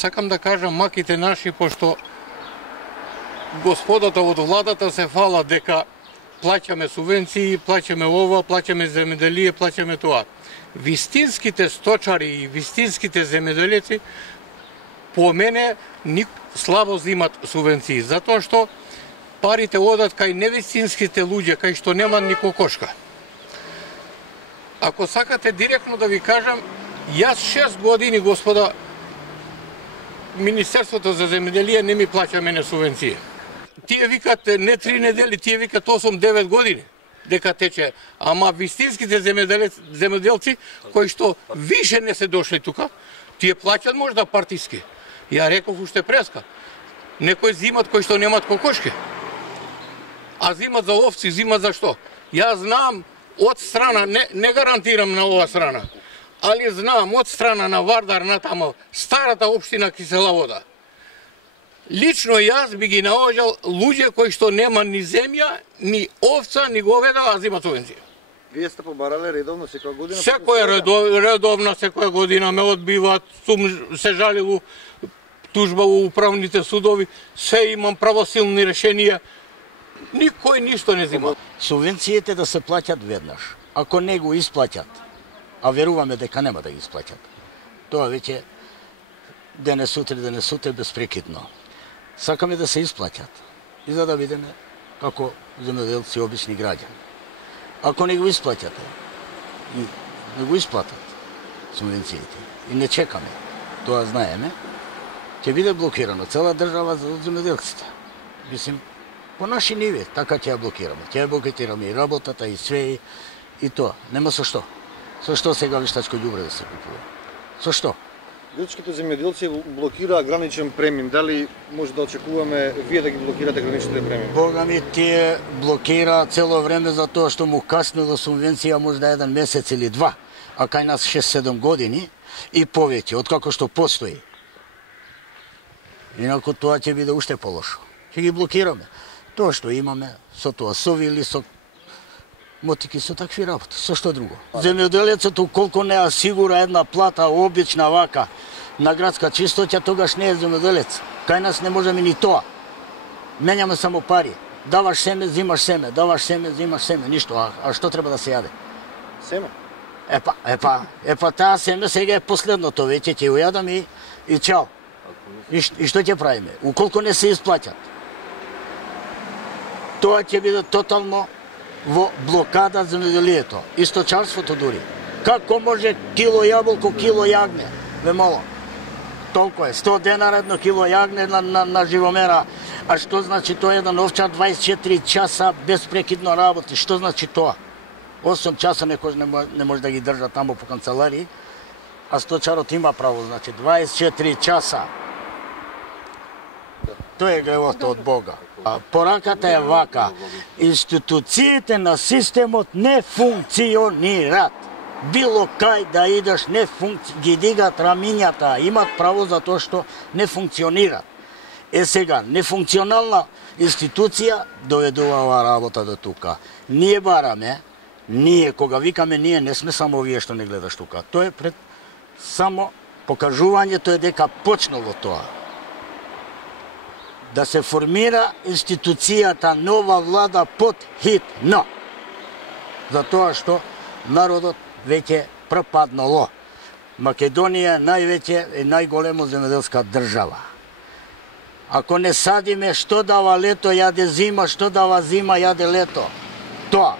Сакам да кажам маките наши, пошто господата од владата се фала дека плаќаме субвенции, плаќаме ова, плаќаме земеделие, плаќаме тоа. Вистинските сточари и вистинските земеделеци по мене слабо зимат субвенции, затоа што парите одат кај невистинските луѓе, кај што нема ни кокошка. Ако сакате директно да ви кажам, јас 6 години, господа, Министерството за земеделие не ми плаќа мене субвенции. Тие викат не 3 недели, тие викат 8-9 години дека тече. Ама вистинските земеделци, кои што више не се дошли тука, тие плаќат можда партиски. Ја реков уште преска. Некои зимат кои што немат кокошки. А зимат за овци, зимат за што? Јас знам од страна, не гарантирам на ова страна, али знам од страна на Вардар натамо, старата општина Кисела Вода. Лично јас би ги наоѓал луѓе кои што нема ни земја, ни овца, ни говеда, а зимат субвенција. Вие сте побарале редовно секоја година? Редовно секоја година ме одбиваат, се жалилу тужба во управните судови, се имам правосилни решенија. Никој ништо не зима. Субвенциите да се плаќат веднаш. Ако не го исплаќат, а веруваме дека нема да ги исплаќат, тоа веќе денес сутре безпрекидно. Сакаме да се исплаќат и за да видиме како земеделци, обични граѓани. Ако не го исплаќате, не го исплатат субвенциите и не чекаме, тоа знаеме, ќе биде блокирано цела држава за земеделците. Мислим, по наши ниви, така ќе ја блокираме. Ќе ја блокираме и работата, и све, и тоа. Нема со што. Со што сега вештачко ѓубре да се купува? Со што? Грчките земјоделци блокираа граничен премиум. Дали може да очекуваме вие да ги блокирате граничните премиум? Бога ми, тие блокира цело време за тоа што му каснила субвенција можда 1 месец или 2, а кај нас 6-7 години и повеќе, откако што постои. Инаку тоа ќе биде уште полошо. Ќе ги блокираме. Тоа што имаме, со тоа совили, со мотики, со такви работи, со што друго. Земјоделецот колку не асигура една плата обична вака на градска чистоќа, тогаш не е земјоделец. Кај нас не можеме ни тоа. Менјаме само пари. Даваш семе, зимаш семе, даваш семе, зимаш семе, ништо. А што треба да се јаде? Семе? Епа таа семе сега е последното, веќе ќе ја јадам и чао. И што ќе правиме? Уколку не се исплаќат, тоа ќе биде тотално во блокада земјоделието и сточарството дури. Како може кило јаболко, кило јагне? Ве молам. Толку е, 100 денара едно кило јагне на живомера. А што значи тоа? Еден овчар 24 часа безпрекидно работи. Што значи тоа? 8 часа некој не може да ги држа тамо по канцеларии, а сточарот има право, значи 24 часа. Тоа е гревото од Бога. Пораката е вака. Институциите на системот не функционират. Било кај да идеш ги дигат рамињата, имат право за тоа што не функционират. Сега, нефункционална институција доведува оваа работа до тука. Ние бараме, кога викаме ние, не сме само вие што не гледаш тука. Тоа е пред само покажувањето е дека почнало тоа. Да се формира институцијата нова влада потхитно. Затоа што народот веќе пропаднало. Македонија е највеќе и најголемо земјоделска држава. Ако не садиме, што дава лето, јаде зима, што дава зима, јаде лето. Тоа.